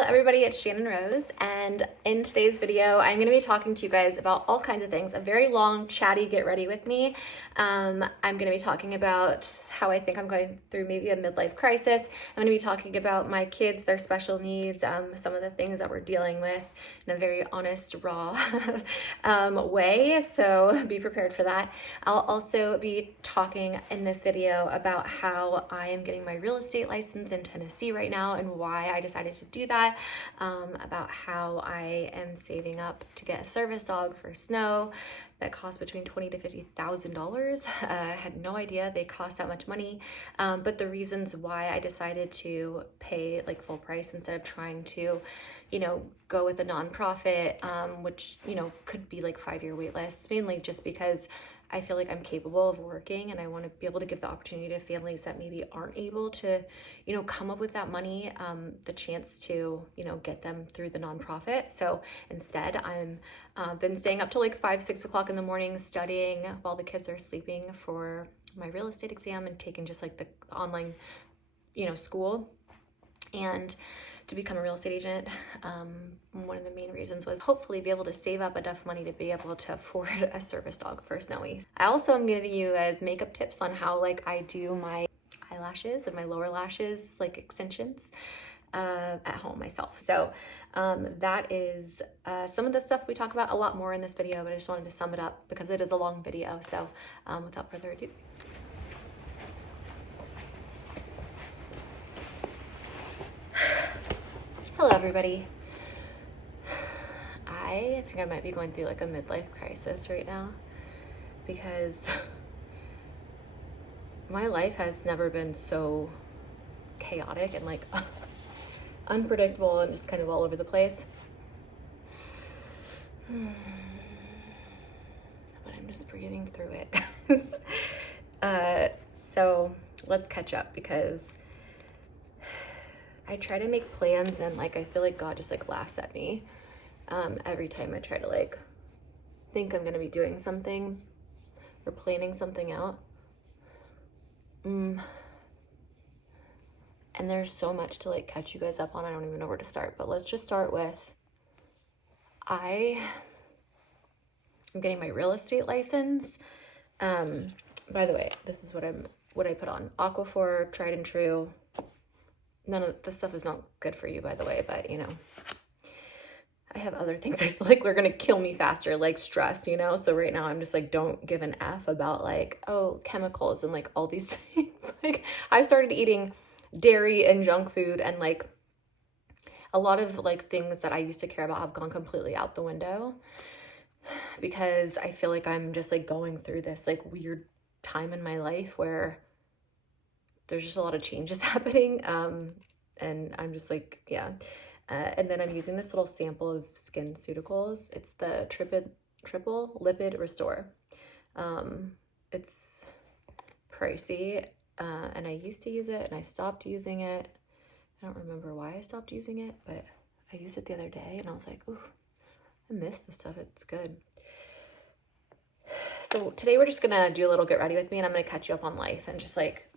Hello everybody, it's Channon Rose, and in today's video I'm going to be talking to you guys about all kinds of things. A very long, chatty get ready with me. I'm going to be talking about how I think I'm going through maybe a midlife crisis. I'm going to be talking about my kids, their special needs, some of the things that we're dealing with in a very honest, raw way, so be prepared for that. I'll also be talking in this video about how I am getting my real estate license in Tennessee right now and why I decided to do that, about how I am saving up to get a service dog for Snow that costs between $20,000 to $50,000. I had no idea they cost that much money, but the reasons why I decided to pay like full price instead of trying to, go with a nonprofit, which, could be like 5-year wait lists, mainly just because I feel like I'm capable of working and I want to be able to give the opportunity to families that maybe aren't able to, come up with that money, the chance to, get them through the nonprofit. So instead, I'm been staying up till like 5, 6 o'clock in the morning studying while the kids are sleeping for my real estate exam and taking just like the online, school. And to become a real estate agent, one of the main reasons was hopefully be able to save up enough money to be able to afford a service dog for Snowy. I also am giving you guys makeup tips on how like I do my eyelashes and my lower lashes, like extensions, at home myself. So that is some of the stuff we talk about, a lot more in this video, but I just wanted to sum it up because it is a long video. So without further ado. Hello everybody. I think I might be going through like a midlife crisis right now because my life has never been so chaotic and like unpredictable and just kind of all over the place. But I'm just breathing through it. So let's catch up because I try to make plans and like I feel like God just like laughs at me every time I try to like think I'm gonna be doing something or planning something out. And there's so much to like catch you guys up on. I don't even know where to start, but let's just start with I'm getting my real estate license. By the way, this is what I put on. Aquaphor, tried and true. None of this stuff is not good for you, by the way, but I have other things I feel like we're gonna kill me faster, like stress, so right now I'm just like, don't give an F about like, oh, chemicals and like all these things. Like I started eating dairy and junk food and like a lot of like things that I used to care about have gone completely out the window because I feel like I'm just like going through this like weird time in my life where there's just a lot of changes happening, and I'm just like, yeah. And then I'm using this little sample of SkinCeuticals. It's the triple lipid restore. It's pricey, and I used to use it and I stopped using it. I don't remember why I stopped using it, but I used it the other day and I was like, ooh, I miss this stuff. It's good. So today we're just gonna do a little get ready with me and I'm gonna catch you up on life and just like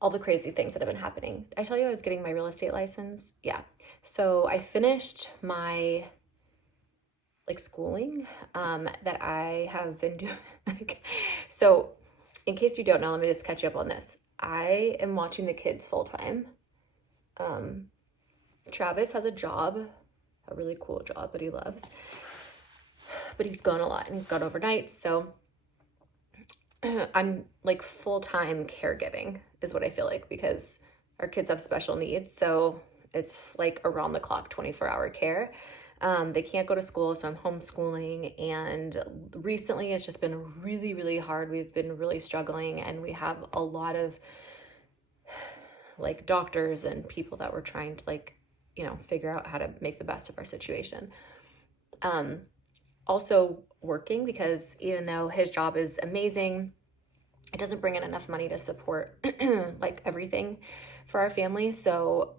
all the crazy things that have been happening. I tell you I was getting my real estate license? Yeah. So I finished my like schooling that I have been doing. So in case you don't know, let me just catch you up on this. I am watching the kids full time. Travis has a job, a really cool job, but he loves. But he's gone a lot and he's gone overnight. So I'm like full-time caregiving is what I feel like because our kids have special needs. So it's like around the clock, 24-hour care. They can't go to school, so I'm homeschooling. And recently it's just been really, really hard. We've been really struggling and we have a lot of like doctors and people that we're trying to like, figure out how to make the best of our situation. Also working because even though his job is amazing, it doesn't bring in enough money to support like everything for our family. So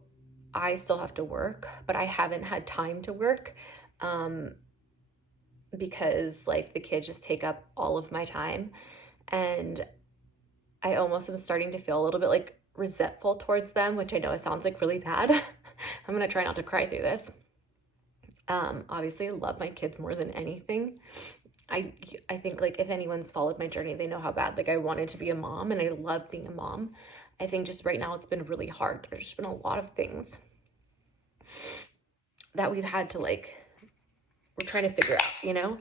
I still have to work, but I haven't had time to work because like the kids just take up all of my time. And I almost am starting to feel a little bit like resentful towards them, which I know it sounds like really bad. I'm gonna try not to cry through this. Obviously I love my kids more than anything. I think like if anyone's followed my journey, they know how bad like I wanted to be a mom, and I love being a mom. I think just right now it's been really hard. There's just been a lot of things that we've had to like, we're trying to figure out, you know?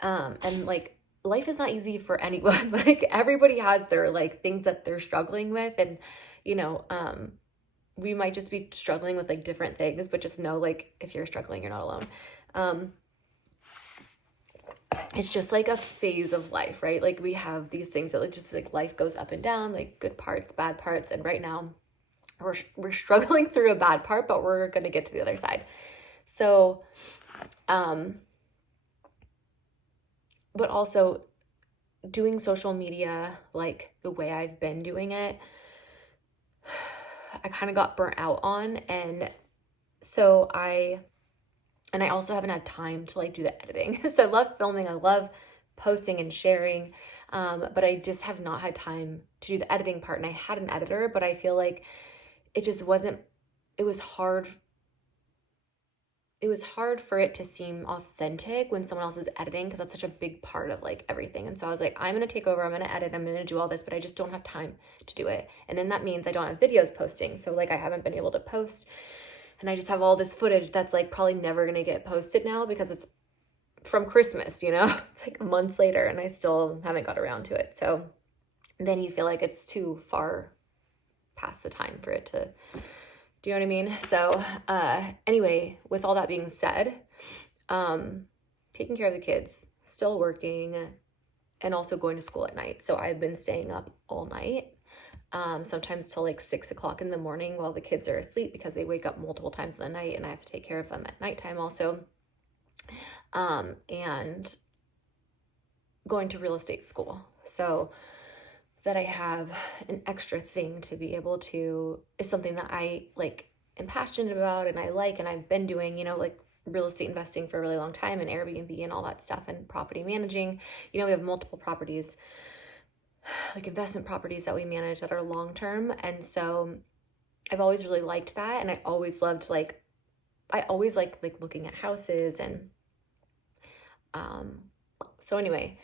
And like life is not easy for anyone. Like everybody has their like things that they're struggling with, and you know, we might just be struggling with like different things, but just know like if you're struggling, you're not alone. It's just like a phase of life, right? Like we have these things that like just like life goes up and down, like good parts, bad parts, and right now we're struggling through a bad part, but we're gonna get to the other side. So, but also doing social media like the way I've been doing it, I kind of got burnt out on, and so I also haven't had time to like do the editing. So I love filming, I love posting and sharing, but I just have not had time to do the editing part. And I had an editor, but I feel like it just wasn't, it was hard for it to seem authentic when someone else is editing, because that's such a big part of like everything. And so I was like, I'm going to take over, I'm going to edit, I'm going to do all this, but I just don't have time to do it. And then that means I don't have videos posting. So like I haven't been able to post, and I just have all this footage that's like probably never going to get posted now because it's from Christmas, you know? It's like months later and I still haven't got around to it. So then you feel like it's too far past the time for it to, do you know what I mean? So anyway, with all that being said, taking care of the kids, still working, and also going to school at night. So I've been staying up all night, sometimes till like 6 o'clock in the morning while the kids are asleep, because they wake up multiple times in the night and I have to take care of them at nighttime also. And going to real estate school, so that I have an extra thing to be able to, is something that I like am passionate about and I like, and I've been doing, you know, like real estate investing for a really long time, and Airbnb and all that stuff, and property managing. You know, we have multiple properties, like investment properties that we manage that are long-term. And so I've always really liked that. And I always loved like, I always liked like looking at houses. And so anyway,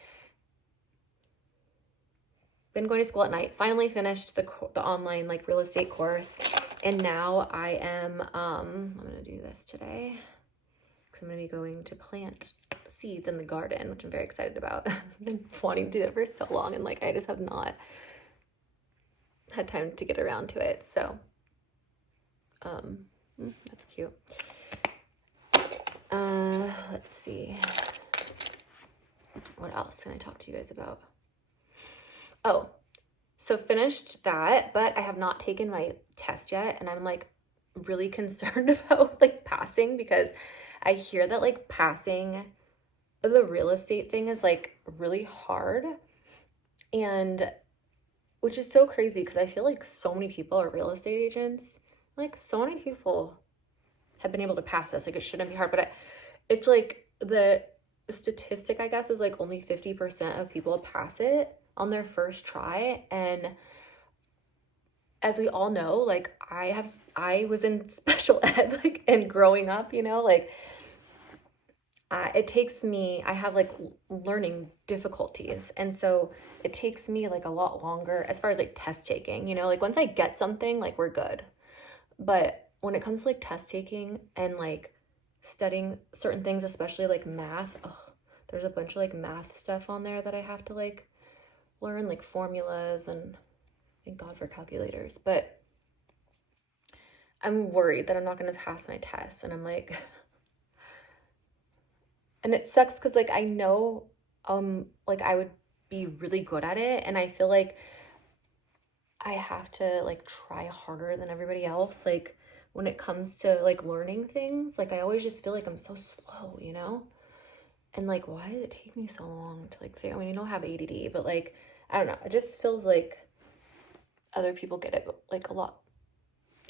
been going to school at night, finally finished the online like real estate course. And now I am, I'm going to do this today because I'm going to be going to plant seeds in the garden, which I'm very excited about. I've been wanting to do that for so long, and like I just have not had time to get around to it. So that's cute. Let's see, what else can I talk to you guys about? Oh, so finished that, but I have not taken my test yet, and I'm like really concerned about like passing, because I hear that like passing the real estate thing is like really hard, and which is so crazy because I feel like so many people are real estate agents. Like so many people have been able to pass this. Like it shouldn't be hard, but it's like the statistic, I guess, is like only 50% of people pass it on their first try. And as we all know, like I was in special ed, like, and growing up, you know, like it takes me, I have like learning difficulties. And so it takes me like a lot longer as far as like test taking, you know, like once I get something, like we're good. But when it comes to like test taking and like studying certain things, especially like math, there's a bunch of like math stuff on there that I have to like learn, like formulas, and thank God for calculators. But I'm worried that I'm not going to pass my test. And I'm like, and it sucks because like I know like I would be really good at it, and I feel like I have to like try harder than everybody else, like when it comes to like learning things. Like I always just feel like I'm so slow, you know? And like, why did it take me so long to like figure, I mean, you don't have ADD, but like I don't know, it just feels like other people get it like a lot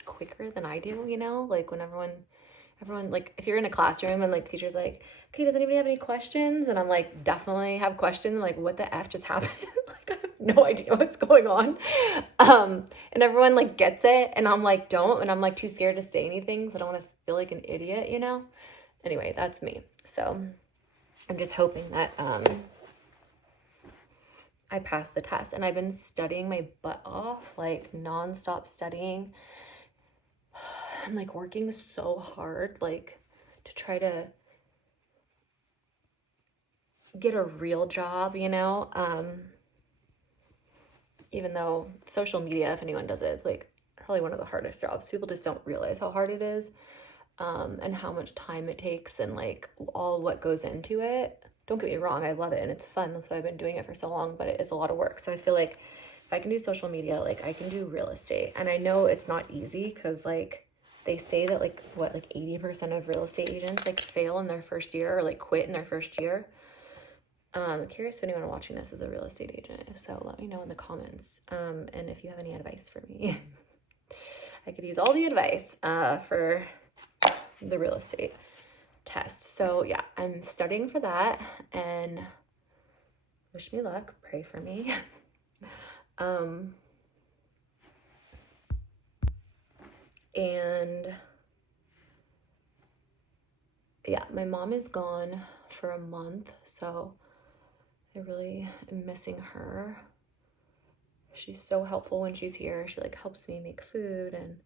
quicker than I do, you know? Like when everyone, like if you're in a classroom and like teacher's like, okay, does anybody have any questions? And I'm like, definitely have questions. I'm like, what the F just happened? Like I have no idea what's going on. And everyone like gets it, and I'm like, don't, and I'm like too scared to say anything because I don't want to feel like an idiot, you know? Anyway, that's me. So I'm just hoping that I pass the test. And I've been studying my butt off, like nonstop studying and like working so hard, like to try to get a real job, you know? Even though social media, if anyone does it, it's like probably one of the hardest jobs. People just don't realize how hard it is, and how much time it takes and like all what goes into it. Don't get me wrong, I love it and it's fun. That's why I've been doing it for so long, but it is a lot of work. So I feel like if I can do social media, like I can do real estate. And I know it's not easy because like they say that like 80% of real estate agents like fail in their first year or like quit in their first year. Curious if anyone watching this is a real estate agent. If so, let me know in the comments. And if you have any advice for me, I could use all the advice for the real estate test. So yeah, I'm studying for that, and wish me luck. Pray for me. And yeah, my mom is gone for a month, so I really am missing her. She's so helpful when she's here. She like helps me make food, and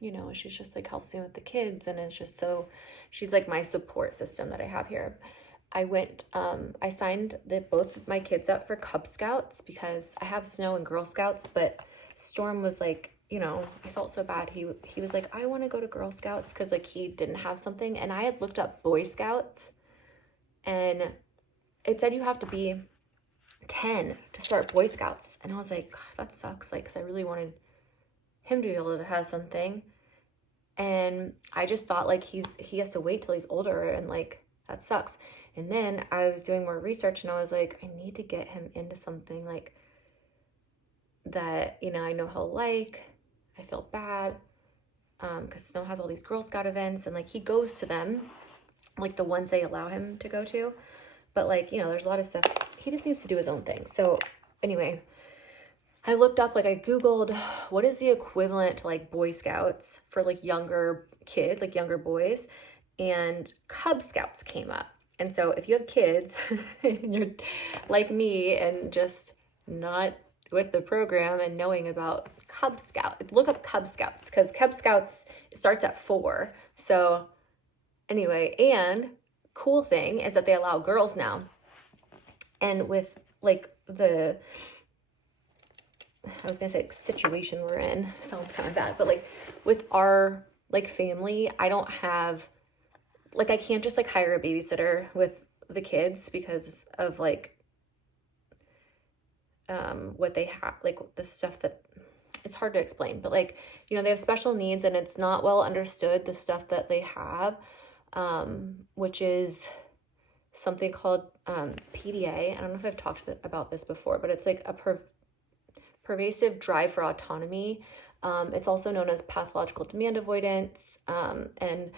you know, she's just like helps me with the kids, and it's just so, she's like my support system that I have here. I signed both of my kids up for Cub Scouts because I have Snow and Girl Scouts, but Storm was like, you know, I felt so bad. He was like, I want to go to Girl Scouts because like he didn't have something, and I had looked up Boy Scouts, and it said you have to be 10 to start Boy Scouts, and I was like, God, that sucks, like, because I really wanted him to be able to have something, and I just thought like he has to wait till he's older, and like that sucks. And then I was doing more research, and I was like, I need to get him into something like that, you know, I know he'll like. I feel bad because Snow has all these Girl Scout events, and like he goes to them, like the ones they allow him to go to, but like, you know, there's a lot of stuff he just needs to do his own thing. So anyway, I looked up, like I Googled what is the equivalent to like Boy Scouts for like younger kids, like younger boys, and Cub Scouts came up. And so if you have kids and you're like me and just not with the program and knowing about Cub Scout, look up Cub Scouts, because Cub Scouts starts at 4. So anyway, and cool thing is that they allow girls now. And with like I was gonna say situation we're in, sounds kind of bad, but like with our like family, I don't have, like I can't just like hire a babysitter with the kids because of like what they have, like the stuff that, it's hard to explain, but like, you know, they have special needs, and it's not well understood the stuff that they have, which is something called PDA. I don't know if I've talked about this before, but it's like a pervasive drive for autonomy. It's also known as pathological demand avoidance. And,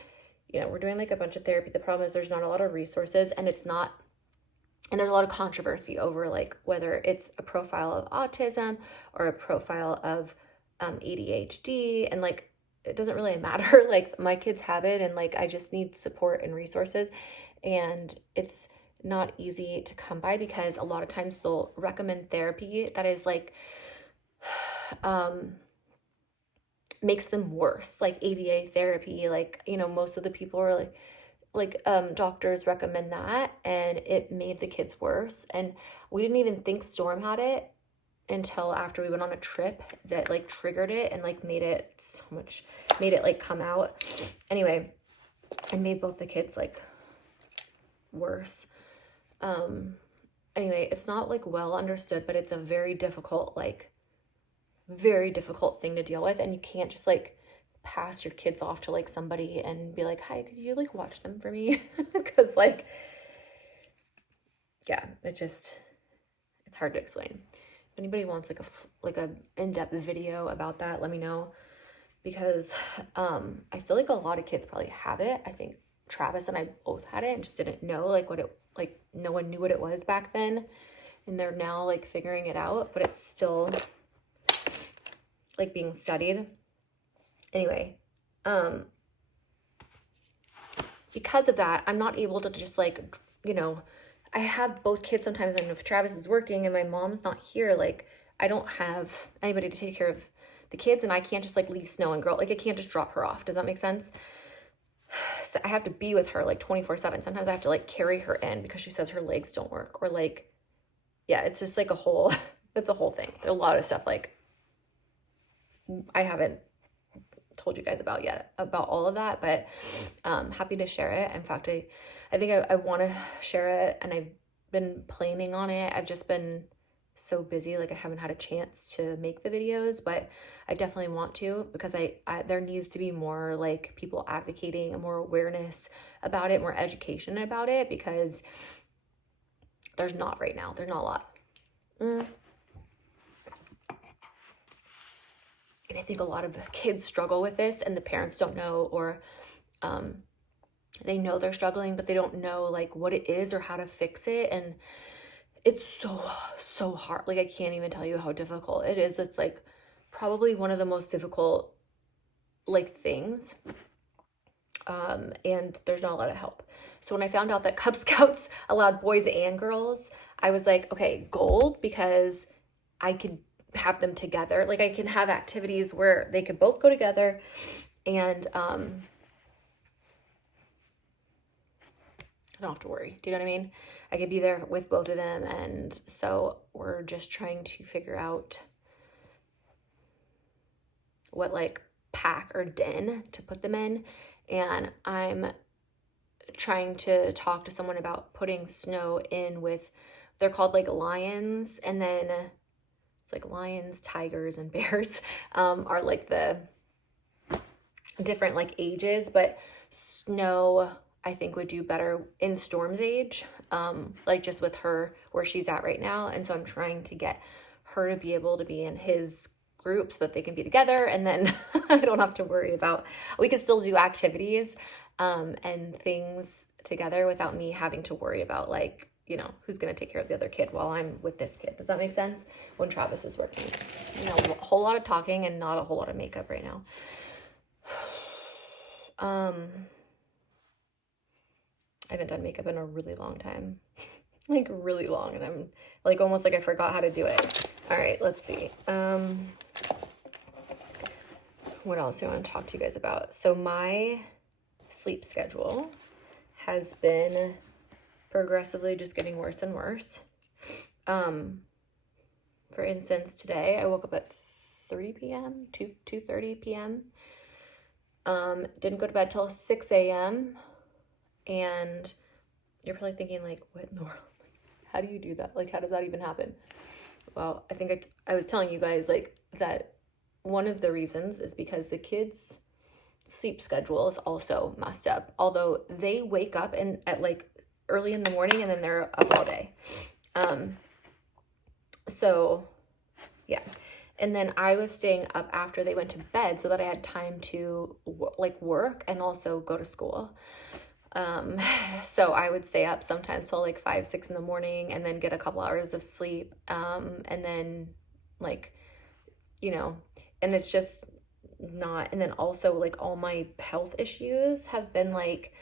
you know, we're doing like a bunch of therapy. The problem is there's not a lot of resources, and there's a lot of controversy over like whether it's a profile of autism or a profile of ADHD, and like it doesn't really matter. Like my kids have it, and like I just need support and resources, and it's not easy to come by because a lot of times they'll recommend therapy that is like makes them worse, like ABA therapy, like, you know, most of the people are like doctors recommend that, and it made the kids worse. And we didn't even think Storm had it until after we went on a trip that like triggered it and like made it like come out anyway, and made both the kids like worse. Anyway, it's not like well understood, but it's a very difficult thing to deal with, and you can't just like pass your kids off to like somebody and be like, hi, could you like watch them for me? Because like, yeah, it's hard to explain. If anybody wants like a in-depth video about that, let me know, because I feel like a lot of kids probably have it. I think Travis and I both had it and just didn't know like what it, like no one knew what it was back then, and they're now like figuring it out, but it's still like being studied. Anyway, because of that, I'm not able to just like, you know, I have both kids sometimes, and if Travis is working and my mom's not here, like I don't have anybody to take care of the kids, and I can't just like leave Snow and Girl, like I can't just drop her off. Does that make sense? So I have to be with her like 24/7. Sometimes I have to like carry her in because she says her legs don't work, or like, yeah, it's just like a whole, it's a whole thing. There's a lot of stuff like I haven't told you guys about yet about all of that, but happy to share it. In fact, I think I want to share it, and I've been planning on it. I've just been so busy, like I haven't had a chance to make the videos, but I definitely want to, because I there needs to be more like people advocating and more awareness about it, more education about it, because there's not right now. There's not a lot. And I think a lot of kids struggle with this, and the parents don't know, or they know they're struggling, but they don't know like what it is or how to fix it. And it's so hard. Like I can't even tell you how difficult it is. It's like probably one of the most difficult like things. And there's not a lot of help. So when I found out that Cub Scouts allowed boys and girls, I was like, okay, gold, because I could have them together. Like I can have activities where they could both go together, and I don't have to worry. Do you know what I mean? I could be there with both of them. And so we're just trying to figure out what like pack or den to put them in. And I'm trying to talk to someone about putting Snow in with, they're called like lions, and then it's like lions, tigers, and bears are like the different like ages, but Snow I think would do better in Storm's age, like just with her where she's at right now. And so I'm trying to get her to be able to be in his group so that they can be together, and then I don't have to worry about, we can still do activities and things together without me having to worry about like, you know, who's going to take care of the other kid while I'm with this kid. Does that make sense? When Travis is working, you know, a whole lot of talking and not a whole lot of makeup right now. I haven't done makeup in a really long time, like really long, and I'm like almost like I forgot how to do it. All right, let's see. What else do I want to talk to you guys about? So my sleep schedule has been progressively just getting worse and worse. For instance, today I woke up at 3 p.m., 2:30 p.m. Didn't go to bed till 6 a.m. And you're probably thinking like, what in the world? How do you do that? Like, how does that even happen? Well, I think I was telling you guys like that one of the reasons is because the kids' sleep schedule is also messed up. Although they wake up and at like early in the morning, and then they're up all day. So yeah. And then I was staying up after they went to bed so that I had time to like work and also go to school. So I would stay up sometimes till like 5, 6 in the morning, and then get a couple hours of sleep. And then like, you know, and it's just not, and then also like all my health issues have been like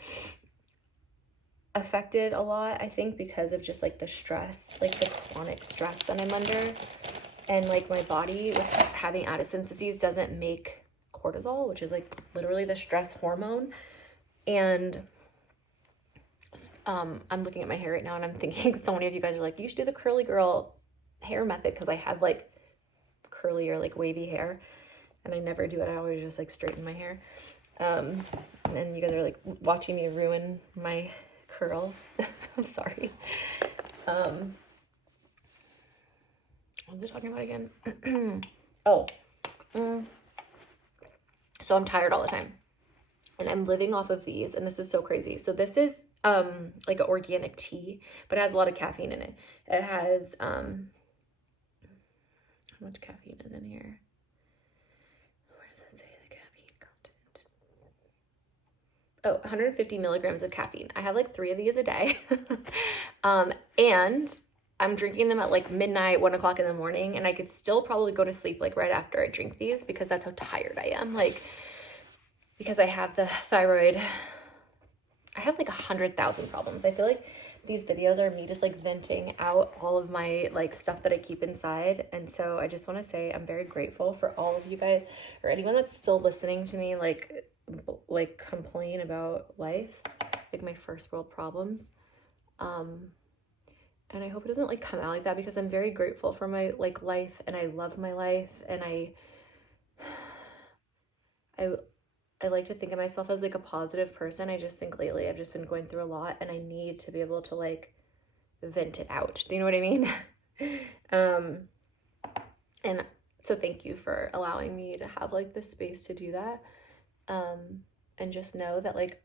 affected a lot, I think, because of just like the stress, like the chronic stress that I'm under. And like my body with having Addison's disease doesn't make cortisol, which is like literally the stress hormone. And I'm looking at my hair right now, and I'm thinking so many of you guys are like, you should do the curly girl hair method, because I have like curly or like wavy hair, and I never do it. I always just like straighten my hair. And you guys are like watching me ruin my curls. I'm sorry. What was I talking about again? So I'm tired all the time, and I'm living off of these, and this is so crazy. So this is like an organic tea, but it has a lot of caffeine in it. It has how much caffeine is in here? Where does it say the caffeine content? 150 milligrams of caffeine. I have like 3 of these a day. And I'm drinking them at like midnight, 1 o'clock in the morning, and I could still probably go to sleep like right after I drink these because that's how tired I am. Like, because I have the thyroid, I have like 100,000 problems. I feel like these videos are me just like venting out all of my like stuff that I keep inside. And so I just want to say I'm very grateful for all of you guys, or anyone that's still listening to me like complain about life, like my first world problems. And I hope it doesn't like come out like that, because I'm very grateful for my like life, and I love my life, and I like to think of myself as like a positive person. I just think lately I've just been going through a lot, and I need to be able to like vent it out. Do you know what I mean? And so thank you for allowing me to have like the space to do that. And just know that like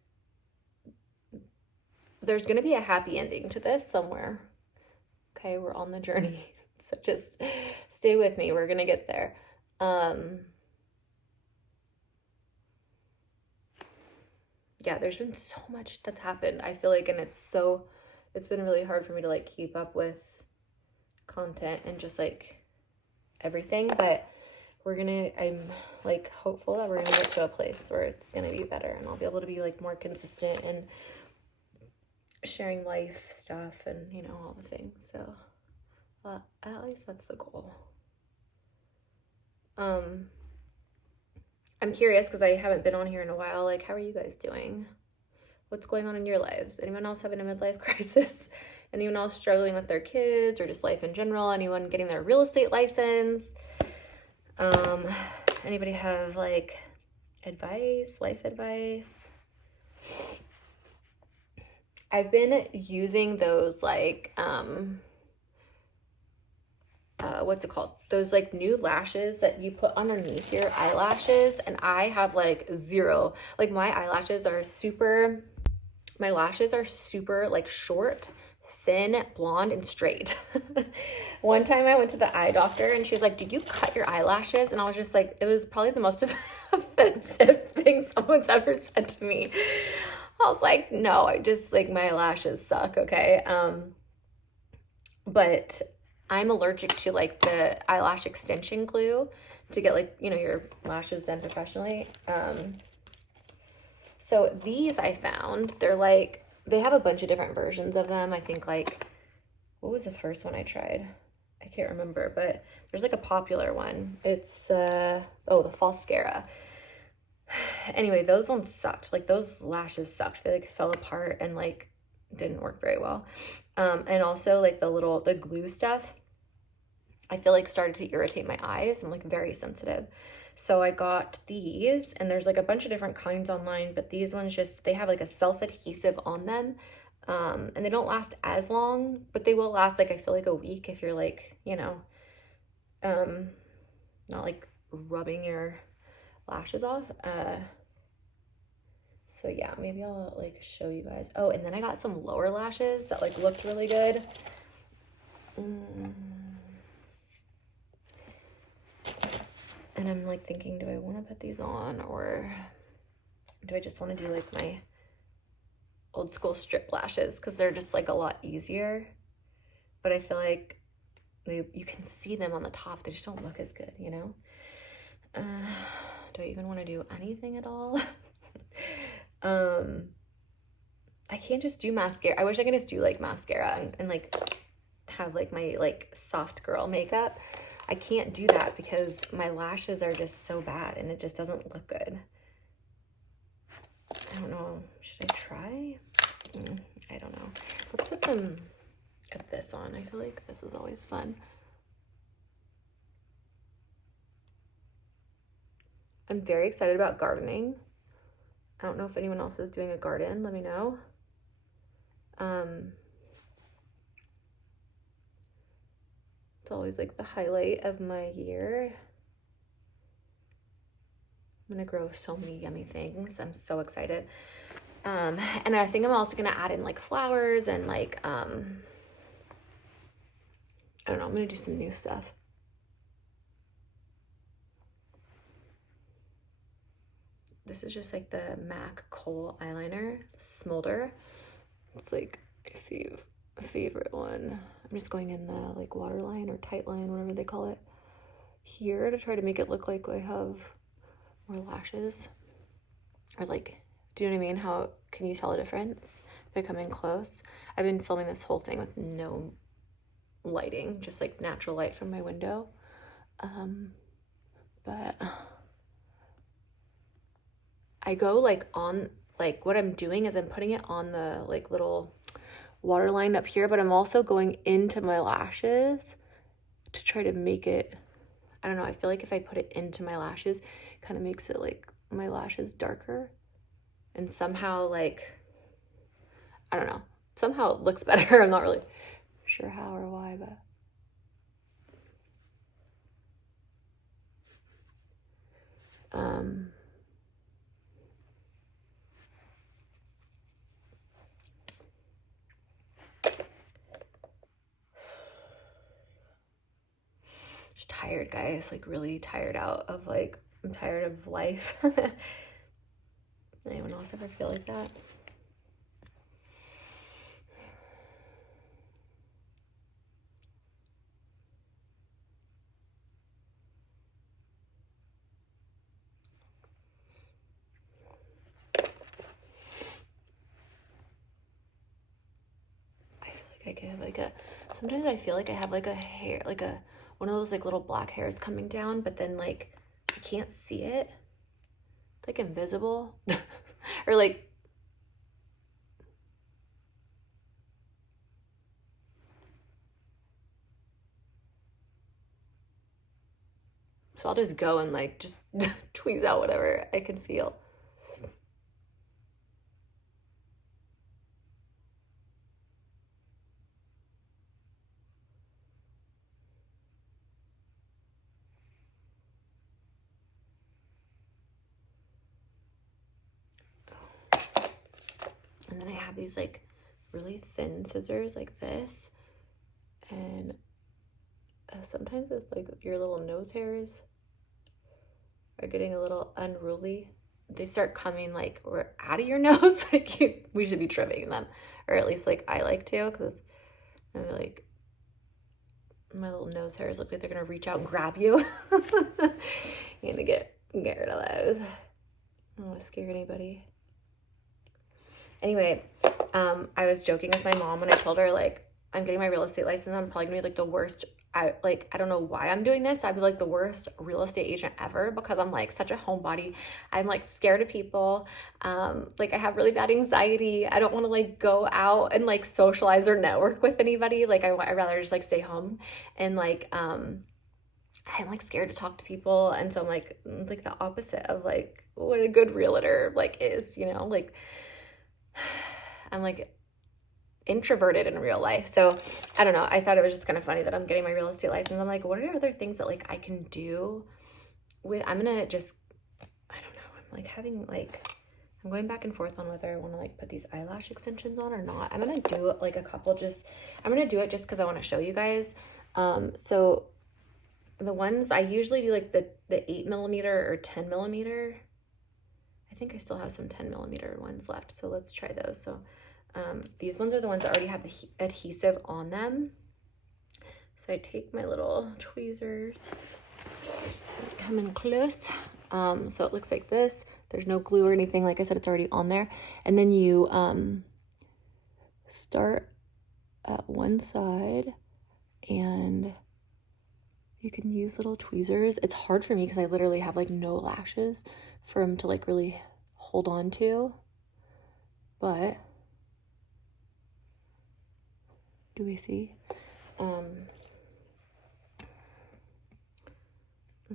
there's gonna be a happy ending to this somewhere. Okay, we're on the journey. So just stay with me. We're gonna get there. Yeah, there's been so much that's happened, I feel like, and it's been really hard for me to like keep up with content and just like everything, but I'm like hopeful that we're gonna get to a place where it's gonna be better, and I'll be able to be like more consistent and sharing life stuff and, you know, all the things. So at least that's the goal. I'm curious because I haven't been on here in a while. Like, how are you guys doing? What's going on in your lives? Anyone else having a midlife crisis? Anyone else struggling with their kids or just life in general? Anyone getting their real estate license? Anybody have like life advice? I've been using those like, what's it called? Those like new lashes that you put underneath your eyelashes, and I have like zero. Like my lashes are super like short, thin, blonde, and straight. One time I went to the eye doctor and she was like, "Did you cut your eyelashes?" And I was just like, it was probably the most offensive thing someone's ever said to me. I was like, no, I just like, my lashes suck, okay? But I'm allergic to like the eyelash extension glue to get like, you know, your lashes done professionally. So these I found, they're like, they have a bunch of different versions of them. I think like, what was the first one I tried? I can't remember, but there's like a popular one. It's, the Falscara. Anyway, those ones sucked. Like those lashes sucked. They like fell apart and like didn't work very well. And also like the glue stuff, I feel like started to irritate my eyes. I'm like very sensitive. So I got these, and there's like a bunch of different kinds online, but these ones they have like a self-adhesive on them. And they don't last as long, but they will last like, I feel like a week if you're like, you know, not like rubbing your lashes off. So yeah, maybe I'll like show you guys. Oh, and then I got some lower lashes that like looked really good. And I'm like thinking, do I want to put these on, or do I just want to do like my old school strip lashes, because they're just like a lot easier, but I feel like you can see them on the top, they just don't look as good, you know? Do I even want to do anything at all? I can't just do mascara. I wish I could just do like mascara and like have like my like soft girl makeup. I can't do that because my lashes are just so bad and it just doesn't look good. I don't know. Should I try? I don't know. Let's put some of this on. I feel like this is always fun. I'm very excited about gardening. I don't know if anyone else is doing a garden. Let me know. It's always like the highlight of my year. I'm gonna grow so many yummy things. I'm so excited. And I think I'm also gonna add in like flowers and like, I don't know, I'm gonna do some new stuff. this is just like the MAC Kohl eyeliner, Smolder. It's like a favorite one. I'm just going in the like waterline or tight line, whatever they call it, here to try to make it look like I have more lashes. Or like, do you know what I mean? How can you tell a difference if I come in close? I've been filming this whole thing with no lighting, just like natural light from my window. But I go like on, like what I'm doing is I'm putting it on the like little waterline up here, but I'm also going into my lashes to try to make it, I don't know, I feel like if I put it into my lashes, it kind of makes it like my lashes darker, and somehow like, I don't know, somehow it looks better. I'm not really sure how or why, but just tired, guys, like really tired out of like, I'm tired of life. Anyone else ever feel like that? I have like a, sometimes I feel like I have like a hair, like a, one of those like little black hairs coming down, but then like I can't see it. It's like invisible. Or like, so I'll just go and like just tweeze out whatever I can feel. And then I have these like really thin scissors like this, and sometimes it's like your little nose hairs are getting a little unruly. They start coming like out of your nose. Like we should be trimming them, or at least like I like to, because I'm like, my little nose hairs look like they're gonna reach out and grab you. You need to get rid of those. I don't want to scare anybody. Anyway, I was joking with my mom when I told her like I'm getting my real estate license. I'm probably gonna be like the worst. I don't know why I'm doing this. I'd be like the worst real estate agent ever, because I'm like such a homebody. I'm like scared of people. Like I have really bad anxiety. I don't want to like go out and like socialize or network with anybody. Like I'd rather just like stay home, and like I'm like scared to talk to people. And so I'm like the opposite of like what a good realtor like is, you know, like I'm like introverted in real life. So I don't know, I thought it was just kind of funny that I'm getting my real estate license. I'm like, what are other things that like I can do with, I'm gonna just, I don't know, I'm like having like, I'm going back and forth on whether I want to like put these eyelash extensions on or not. I'm gonna do like a couple, just I'm gonna do it just because I want to show you guys. So the ones I usually do like the 8mm or 10mm. I think I still have some 10mm ones left, so let's try those. So these ones are the ones that already have the adhesive on them. So I take my little tweezers, come in close. So it looks like this. There's no glue or anything. Like I said, it's already on there. And then you start at one side, and you can use little tweezers. It's hard for me because I literally have like no lashes for them to like really hold on to. But do we see?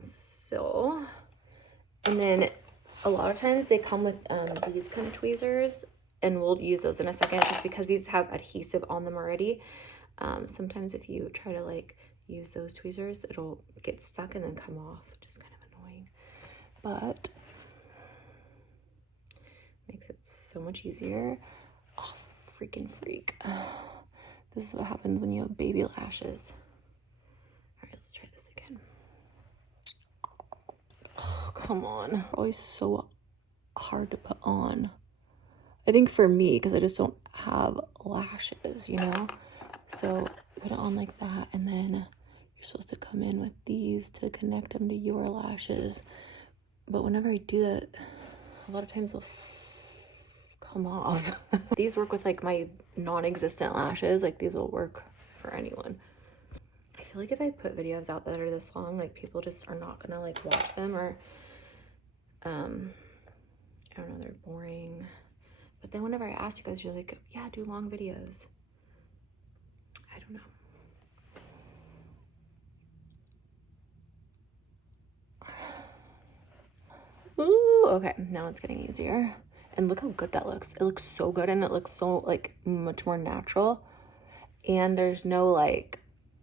So, and then a lot of times they come with these kind of tweezers, and we'll use those in a second just because these have adhesive on them already. Sometimes if you try to like use those tweezers, it'll get stuck and then come off, which is kind of annoying, but makes it so much easier. Oh, freaking freak. This is what happens when you have baby lashes. All right, let's try this again. Oh, come on. Always so hard to put on. I think for me, because I just don't have lashes, you know? So put it on like that, and then you're supposed to come in with these to connect them to your lashes. But whenever I do that, a lot of times they'll come off. These work with like my non-existent lashes. Like these will work for anyone. I feel like if I put videos out that are this long, like people just are not gonna like watch them, or I don't know, they're boring. But then whenever I asked you guys, you're like, yeah, do long videos. I don't know. Ooh, okay, now it's getting easier. And look how good that looks. It looks so good, and it looks so like much more natural. And there's no like,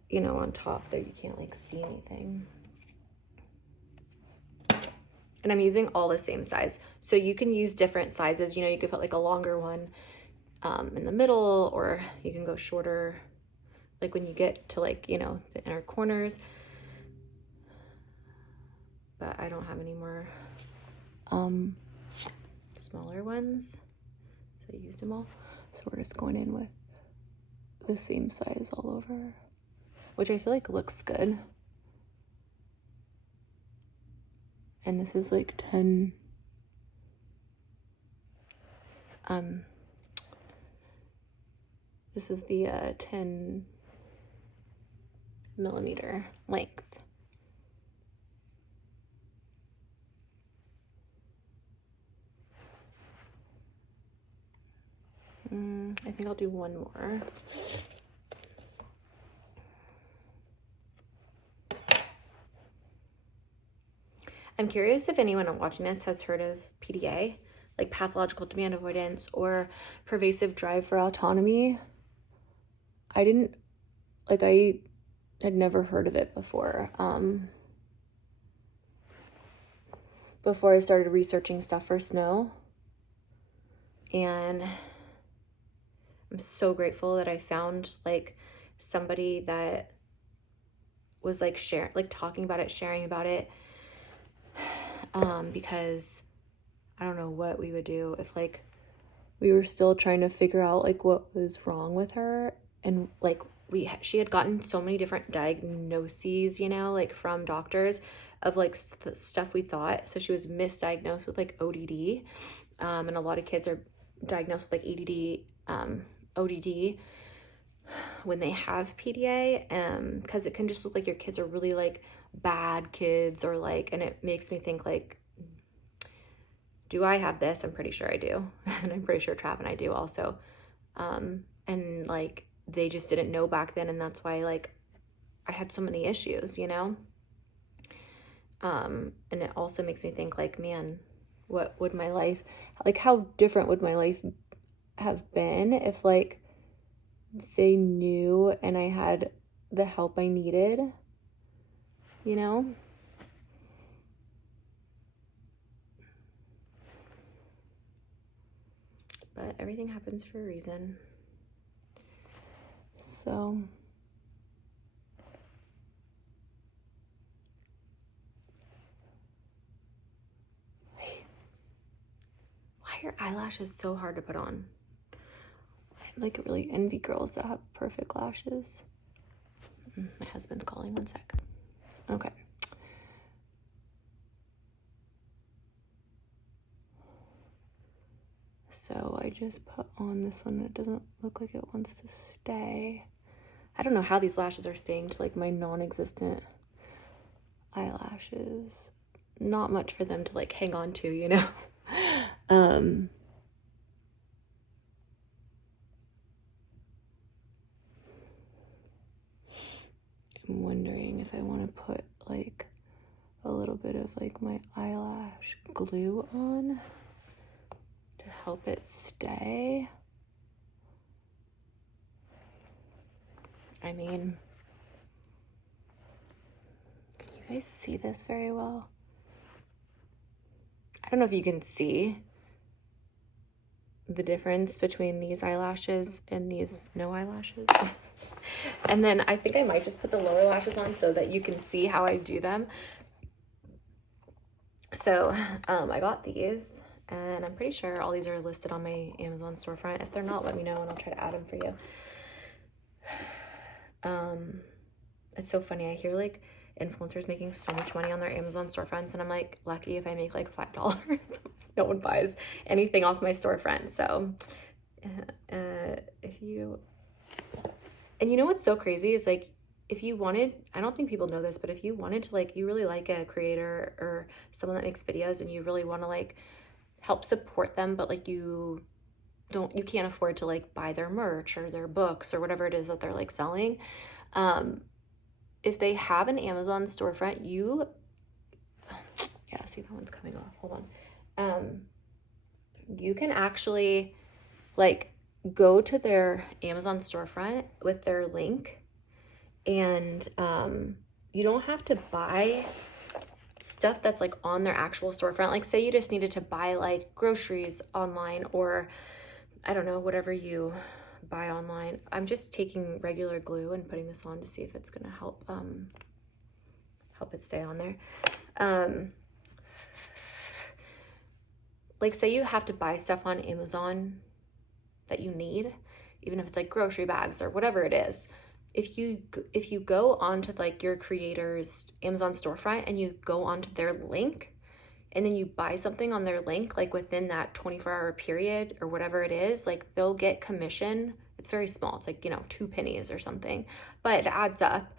you know, on top there, you can't like see anything. And I'm using all the same size. So you can use different sizes. You know, you could put like a longer one in the middle, or you can go shorter, like when you get to like, you know, the inner corners. But I don't have any more smaller ones, so I used them all. So we're just going in with the same size all over, which I feel like looks good. And this is like 10 this is the 10 millimeter length. I think I'll do one more. I'm curious if anyone watching this has heard of PDA, like pathological demand avoidance, or pervasive drive for autonomy. I had never heard of it before. Before I started researching stuff for Snow. And I'm so grateful that I found like somebody that was like talking about it, sharing about it. Because I don't know what we would do if like we were still trying to figure out like what was wrong with her, and like she had gotten so many different diagnoses, you know, like from doctors of like stuff we thought. So she was misdiagnosed with like ODD, and a lot of kids are diagnosed with like ADD, ODD when they have PDA, because it can just look like your kids are really like bad kids, or like, and it makes me think like, do I have this? I'm pretty sure I do. And I'm pretty sure Trav and I do also. And like, they just didn't know back then. And that's why like I had so many issues, you know? And it also makes me think like, man, what would my life, like how different would my life have been if like they knew and I had the help I needed, you know? But everything happens for a reason. So why are eyelashes so hard to put on? I like really envy girls that have perfect lashes. My husband's calling, one sec. Okay. So I just put on this one. It doesn't look like it wants to stay. I don't know how these lashes are staying to like my non-existent eyelashes. Not much for them to like hang on to, you know? I'm wondering if I want to put like a little bit of like my eyelash glue on to help it stay. I mean, can you guys see this very well? I don't know if you can see the difference between these eyelashes and these no eyelashes. And then I think I might just put the lower lashes on so that you can see how I do them. So I got these, And I'm pretty sure all these are listed on my Amazon storefront. If they're not, let me know and I'll try to add them for you. It's so funny. I hear like influencers making so much money on their Amazon storefronts, and I'm like, lucky if I make like $5. No one buys anything off my storefront. So if you, and you know what's so crazy is like, if you wanted, I don't think people know this, but if you wanted to like, you really like a creator or someone that makes videos and you really want to like help support them, but like you can't afford to like buy their merch or their books or whatever it is that they're like selling. If they have an Amazon storefront, yeah, see, that one's coming off. Hold on. You can actually like go to their Amazon storefront with their link, and you don't have to buy stuff that's like on their actual storefront. Like say you just needed to buy like groceries online, or I don't know, whatever you buy online. I'm just taking regular glue and putting this on to see if it's gonna help help it stay on there. Like say you have to buy stuff on Amazon that you need, even if it's like grocery bags or whatever it is. If you go onto like your creator's Amazon storefront and you go onto their link, and then you buy something on their link, like within that 24-hour period or whatever it is, like they'll get commission. It's very small. It's like, you know, 2 pennies or something, but it adds up.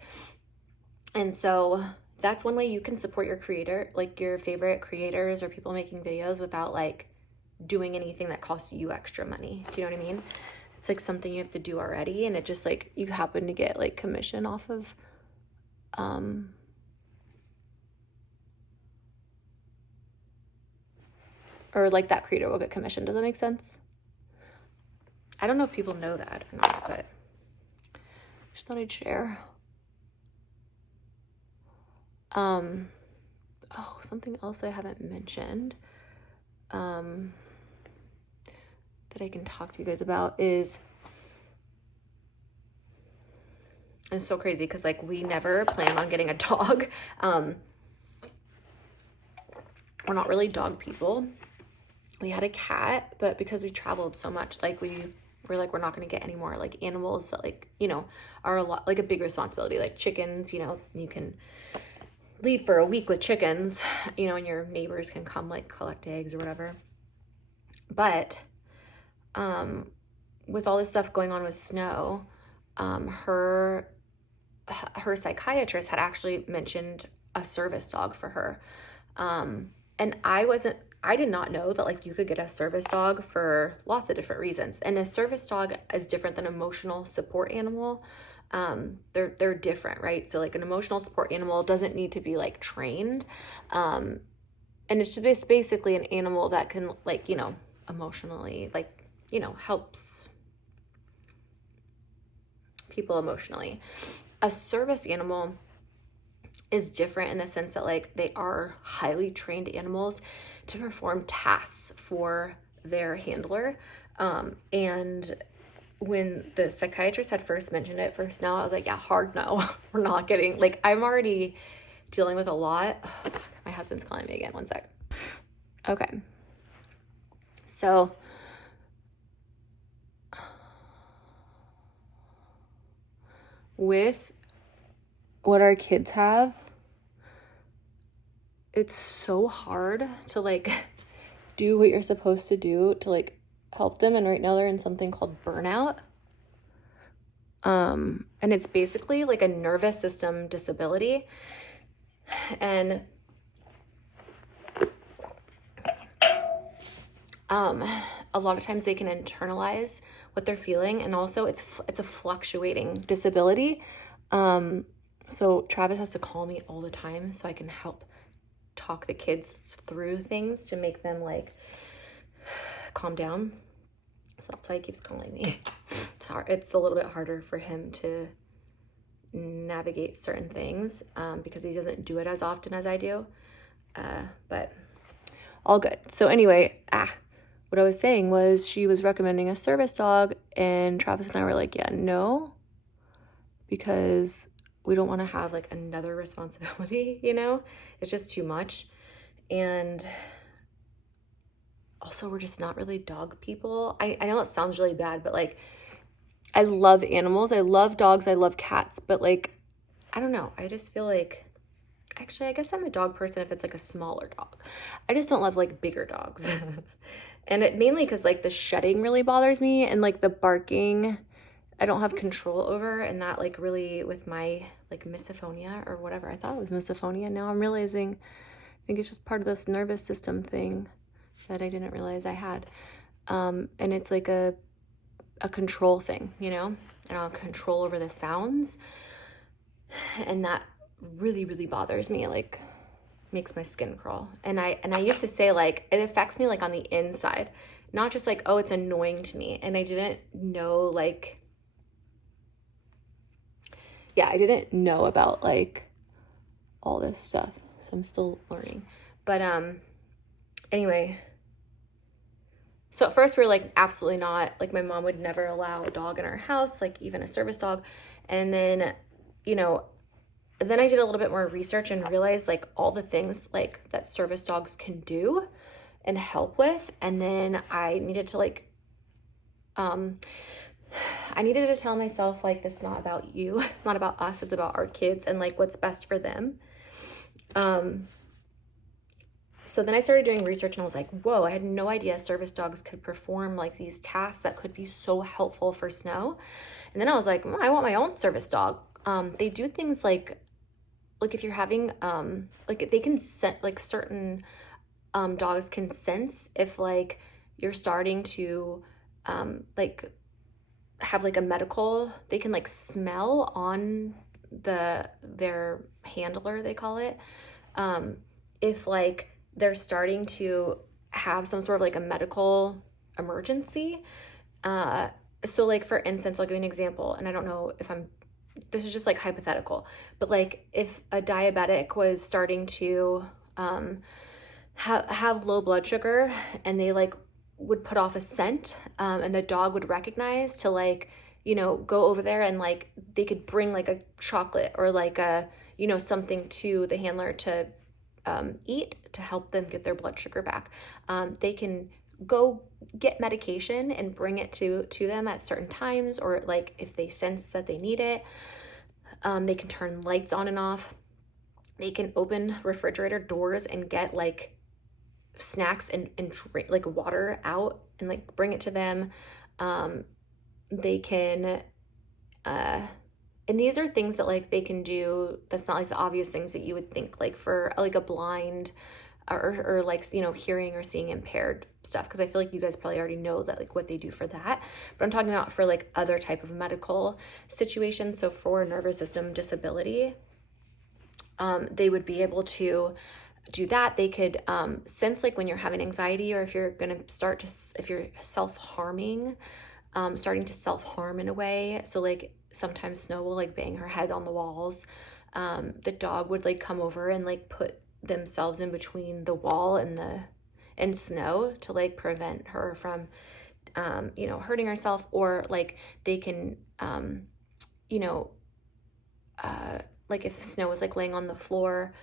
And so that's one way you can support your creator, like your favorite creators or people making videos, without like doing anything that costs you extra money. Do you know what I mean? It's like something you have to do already, and it just like you happen to get like commission off of or like that creator will get commission. Does that make sense? I don't know if people know that or not, but just thought I'd share. Oh, something else I haven't mentioned that I can talk to you guys about is, and it's so crazy because like we never plan on getting a dog. We're not really dog people. We had a cat, but because we traveled so much, like we're not going to get any more like animals that like, you know, are a lot like a big responsibility, like chickens. You know, you can leave for a week with chickens, you know, and your neighbors can come like collect eggs or whatever. But with all this stuff going on with Snow, her psychiatrist had actually mentioned a service dog for her. And I did not know that like you could get a service dog for lots of different reasons. And a service dog is different than an emotional support animal. They're different, right? So like an emotional support animal doesn't need to be like trained. And it's just basically an animal that can like, you know, emotionally, like, you know, helps people emotionally. A service animal is different in the sense that like they are highly trained animals to perform tasks for their handler. And when the psychiatrist had first mentioned it for Snow, I was like, yeah, hard no. We're not getting, like, I'm already dealing with a lot. Oh, my husband's calling me again. One sec. Okay. So with what our kids have, it's so hard to like do what you're supposed to do to like help them. And right now they're in something called burnout. And it's basically like a nervous system disability. And a lot of times they can internalize what they're feeling, and also it's a fluctuating disability. So Travis has to call me all the time so I can help talk the kids through things to make them like calm down. So that's why he keeps calling me. It's hard. It's a little bit harder for him to navigate certain things because he doesn't do it as often as I do. But all good. So anyway, what I was saying was she was recommending a service dog, and Travis and I were like, yeah, no, because we don't want to have like another responsibility, you know? It's just too much. And also we're just not really dog people. I know it sounds really bad, but like I love animals. I love dogs. I love cats. But like, I don't know. I just feel like, actually, I guess I'm a dog person if it's like a smaller dog. I just don't love like bigger dogs. And it mainly because like the shedding really bothers me, and like the barking I don't have control over, and that like really with my like misophonia or whatever. I thought it was misophonia. Now I'm realizing I think it's just part of this nervous system thing that I didn't realize I had. And it's like a control thing, you know? And I'll control over the sounds. And that really, really bothers me. Like makes my skin crawl. And I used to say like it affects me like on the inside. Not just like, oh, it's annoying to me. And I didn't know like, yeah, I didn't know about like all this stuff. So I'm still learning. But anyway, so at first we were like, absolutely not. Like my mom would never allow a dog in our house, like even a service dog. And then, you know, then I did a little bit more research and realized like all the things like that service dogs can do and help with. And then I needed to like, I needed to tell myself like, this is not about you, not about us. It's about our kids and like what's best for them. So then I started doing research and I was like, whoa, I had no idea service dogs could perform like these tasks that could be so helpful for Snow. And then I was like, I want my own service dog. They do things like if you're having, like they can sense, like certain dogs can sense if like you're starting to like have like a medical, they can like smell on their handler, they call it, if like they're starting to have some sort of like a medical emergency. So like for instance, I'll give you an example, and I don't know if this is just like hypothetical, but like if a diabetic was starting to have low blood sugar and they like would put off a scent, and the dog would recognize to like, you know, go over there and like they could bring like a chocolate or like a, you know, something to the handler to eat to help them get their blood sugar back. They can go get medication and bring it to them at certain times, or like if they sense that they need it. They can turn lights on and off. They can open refrigerator doors and get like snacks and drink, like water out and like bring it to them. They can and these are things that like they can do that's not like the obvious things that you would think like for like a blind or like, you know, hearing or seeing impaired stuff, because I feel like you guys probably already know that like what they do for that, but I'm talking about for like other type of medical situations. So for nervous system disability, they would be able to do that. They could sense like when you're having anxiety, or if you're gonna if you're self-harming, starting to self-harm in a way. So like sometimes Snow will like bang her head on the walls. The dog would like come over and like put themselves in between the wall and Snow to like prevent her from you know, hurting herself. Or like they can you know, like if Snow was like laying on the floor,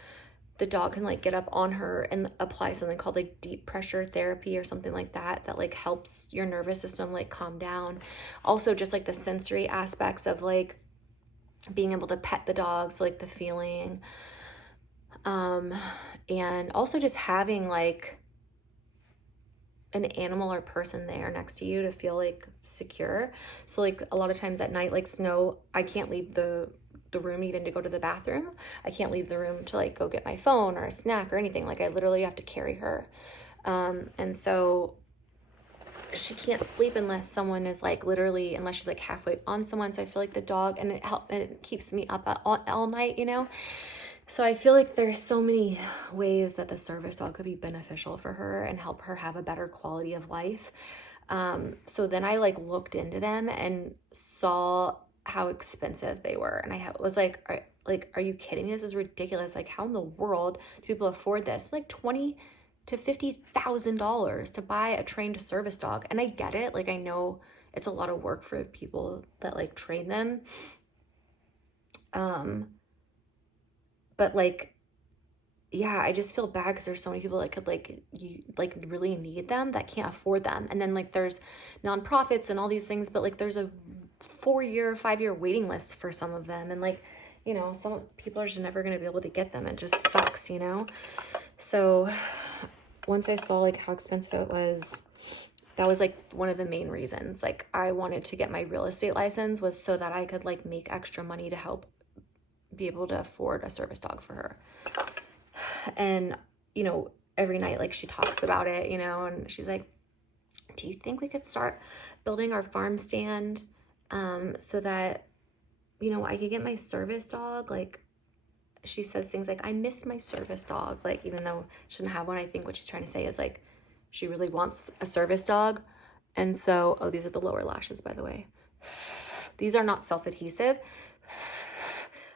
the dog can like get up on her and apply something called like deep pressure therapy or something like that that helps your nervous system like calm down. Also just like the sensory aspects of like being able to pet the dog, so like the feeling, and also just having like an animal or person there next to you to feel like secure. So like a lot of times at night, like Snow, I can't leave the room even to go to the bathroom. I can't leave the room to like go get my phone or a snack or anything. Like I literally have to carry her. And so she can't sleep unless someone is like literally, unless she's like halfway on someone. So I feel like the dog, and it keeps me up all night, you know? So I feel like there's so many ways that the service dog could be beneficial for her and help her have a better quality of life. So then I like looked into them and saw how expensive they were, and I was like, are you kidding me? This is ridiculous. Like, how in the world do people afford this? It's like $20,000 to $50,000 to buy a trained service dog. And I get it. Like, I know it's a lot of work for people that like train them. But like yeah, I just feel bad because there's so many people that could really need them that can't afford them. And then like there's nonprofits and all these things, but like there's a 4-year, 5-year waiting list for some of them. And like, you know, some people are just never going to be able to get them. It just sucks, you know? So once I saw like how expensive it was, that was like one of the main reasons. Like I wanted to get my real estate license was so that I could like make extra money to help be able to afford a service dog for her. And, you know, every night, like she talks about it, you know, and she's like, do you think we could start building our farm stand so that, you know, I could get my service dog? Like she says things like, I miss my service dog. Like, even though she shouldn't have one, I think what she's trying to say is like, she really wants a service dog. And so, oh, these are the lower lashes, by the way. These are not self-adhesive,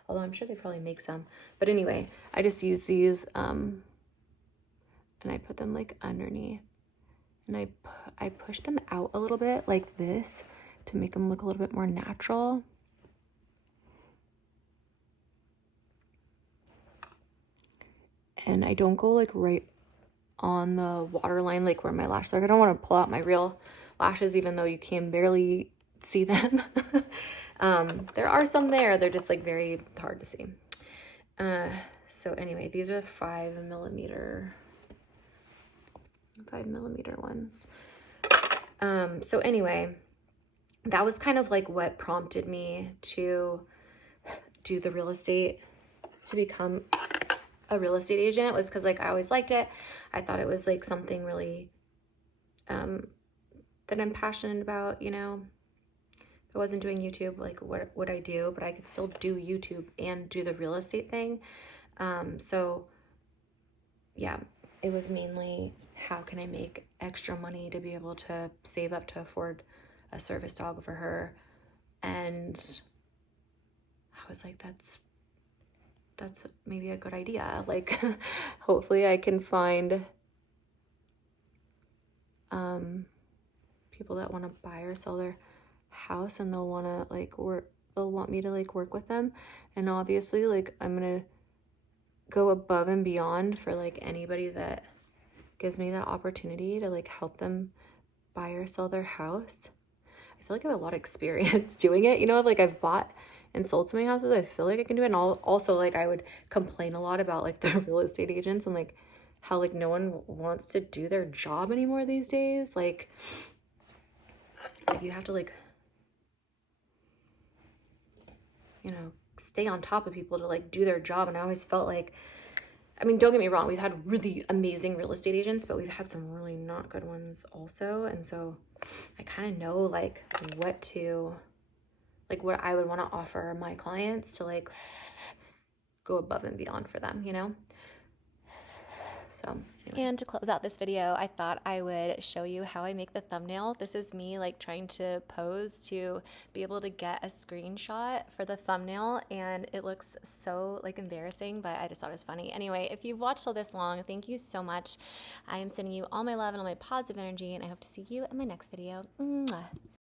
although I'm sure they probably make some. But anyway, I just use these and I put them like underneath. And I push them out a little bit like this to make them look a little bit more natural. And I don't go like right on the waterline, like where my lashes are. I don't want to pull out my real lashes, even though you can barely see them. There are some there. They're just like very hard to see. So anyway, these are 5mm ones. So anyway, that was kind of like what prompted me to do the real estate, to become a real estate agent, was because like I always liked it. I thought it was like something really that I'm passionate about, you know. If I wasn't doing YouTube, like what would I do? But I could still do YouTube and do the real estate thing. So yeah, it was mainly how can I make extra money to be able to save up to afford a service dog for her. And I was like, that's maybe a good idea. Like hopefully I can find people that want to buy or sell their house, and they'll want to like they'll want me to like work with them. And obviously like I'm gonna go above and beyond for like anybody that gives me that opportunity to like help them buy or sell their house. I feel like I have a lot of experience doing it, you know. Like I've bought and sold so many houses. I feel like I can do it. And also like I would complain a lot about like the real estate agents and like how like no one wants to do their job anymore these days. Like you have to like, you know, stay on top of people to like do their job. And I always felt like, I mean, don't get me wrong, we've had really amazing real estate agents, but we've had some really not good ones also. And so I kind of know like what I would want to offer my clients to like go above and beyond for them, you know? So anyway. And to close out this video, I thought I would show you how I make the thumbnail. This is me like trying to pose to be able to get a screenshot for the thumbnail, and it looks so like embarrassing, but I just thought it was funny. Anyway, if you've watched till this long, thank you so much. I am sending you all my love and all my positive energy, and I hope to see you in my next video. Mwah.